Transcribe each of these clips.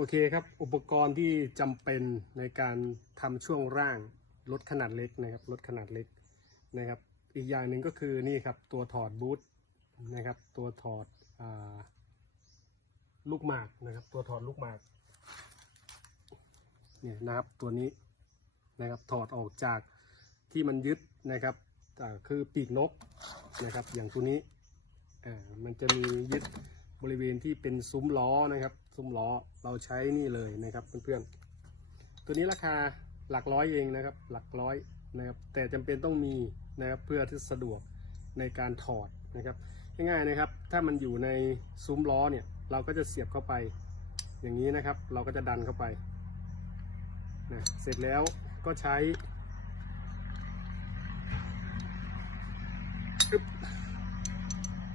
โอเคครับ อุปกรณ์ที่จำเป็นในการทำช่วงร่างรถขนาดเล็กนะครับรถขนาดเล็กนะครับ อีกอย่างหนึ่งก็คือนี่ครับตัวถอดบูทนะครับ ตัวถอดอลูกหมากนะครับ ตัวถอดลูกหมากเนี่ยนะครับตัวนี้นะครับถอดออกจากที่มันยึดนะครับคือปีกนกนะครับ อย่างตัวนี้มันจะมียึด บริเวณที่เป็นซุ้มล้อนะครับ ซุ้มล้อเราใช้นี่เลยนะครับเพื่อนๆ ตัวนี้ราคาหลักร้อยเองนะครับ หลักร้อยนะครับ แต่จำเป็นต้องมีนะครับเพื่อที่สะดวกในการถอดนะครับ ง่ายๆนะครับ ถ้ามันอยู่ในซุ้มล้อเนี่ย เราก็จะเสียบเข้าไป อย่างนี้นะครับ เราก็จะดันเข้าไปนะเสร็จแล้วก็ใช้อึ๊บ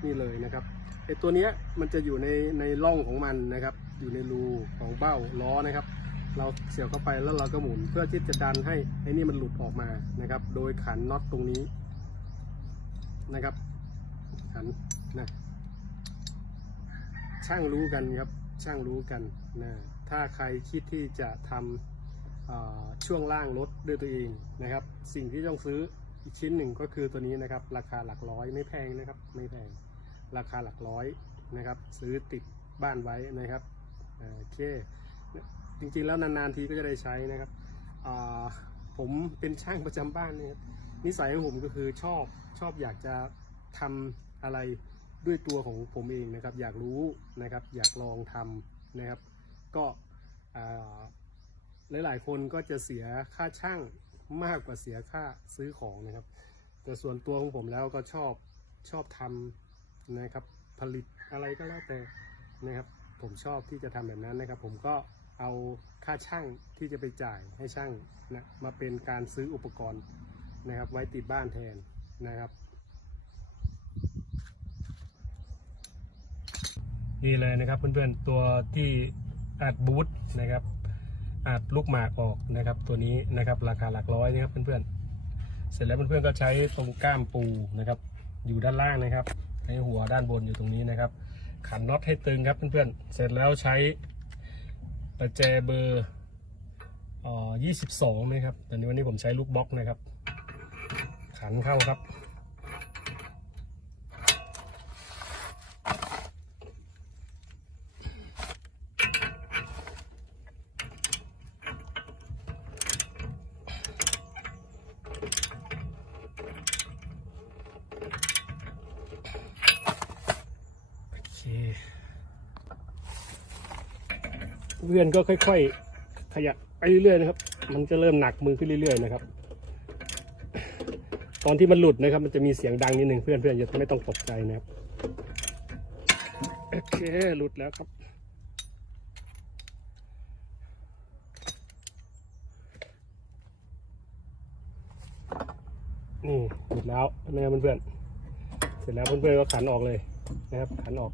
นี่เลยนะครับ ไอตัวเนี้ยมันจะอยู่ในในร่องของมันนะครับ อยู่ในรูของเบ้าล้อนะครับ เราเสียบเข้าไปแล้วเราก็หมุนเพื่อที่จะดันให้ไอ้นี่มันหลุดออกมานะครับ โดยขันน็อตตรงนี้นะครับขันนะช่างรู้กันครับช่างรู้กันนะถ้าใครคิดที่จะทำช่วงล่างรถด้วยตัวเองนะครับ สิ่งที่ต้องซื้ออีกชิ้นหนึ่งก็คือตัวนี้นะครับ ราคาหลักร้อยไม่แพงนะครับ ไม่แพง ราคาหลักร้อยนะครับ ซื้อติดบ้านไว้นะครับโอเคจริงๆแล้วนานๆทีก็จะได้ใช้นะครับผมเป็นช่างประจำบ้านนี่ครับนิสัยของผมก็คือชอบชอบอยากจะทำอะไรด้วยตัวของผมเองนะครับ อยากรู้นะครับ อยากลองทำนะครับ ก็หลายๆคนก็จะเสียค่าช่างมากกว่าเสียค่าซื้อของนะครับ แต่ส่วนตัวของผมแล้วก็ชอบชอบทำ นะครับผลิตอะไรก็แล้วแต่นะครับ ผมชอบที่จะทำแบบนั้นนะครับ ผมก็เอาค่าช่างที่จะไปจ่ายให้ช่างนะมาเป็นการซื้ออุปกรณ์นะครับ ไว้ติดบ้านแทนนะครับ นี่เลยนะครับเพื่อนๆตัวที่อัดบูทนะครับอัดลูกหมากออกนะครับ ตัวนี้นะครับราคาหลักร้อยนะครับเพื่อนๆเสร็จแล้วเพื่อนๆก็ใช้ตรงก้ามปูนะครับ อยู่ด้านล่างนะครับ ให้หัวด้านบนอยู่ตรงนี้นะครับ ขันน็อตให้ตึงครับเพื่อนๆ เสร็จแล้วใช้ประแจเบอร์เอ่อ22นะครับแต่ในวันนี้ผมใช้ลูกบล็อกนะครับ ขันเข้าครับ เพื่อนก็ค่อย ๆ ขยับไปเรื่อยๆนะครับ มันจะเริ่มหนักมือขึ้นเรื่อย ๆ นะครับ ตอนที่มันหลุดนะครับ มันจะมีเสียงดังนิดหนึ่งเพื่อนๆจะไม่ต้องตกใจนะครับ โอเค หลุดแล้วครับนี่หลุดแล้วนะครับเพื่อนๆเสร็จแล้วเพื่อนๆก็ขันออกเลยนะครับ ขันออก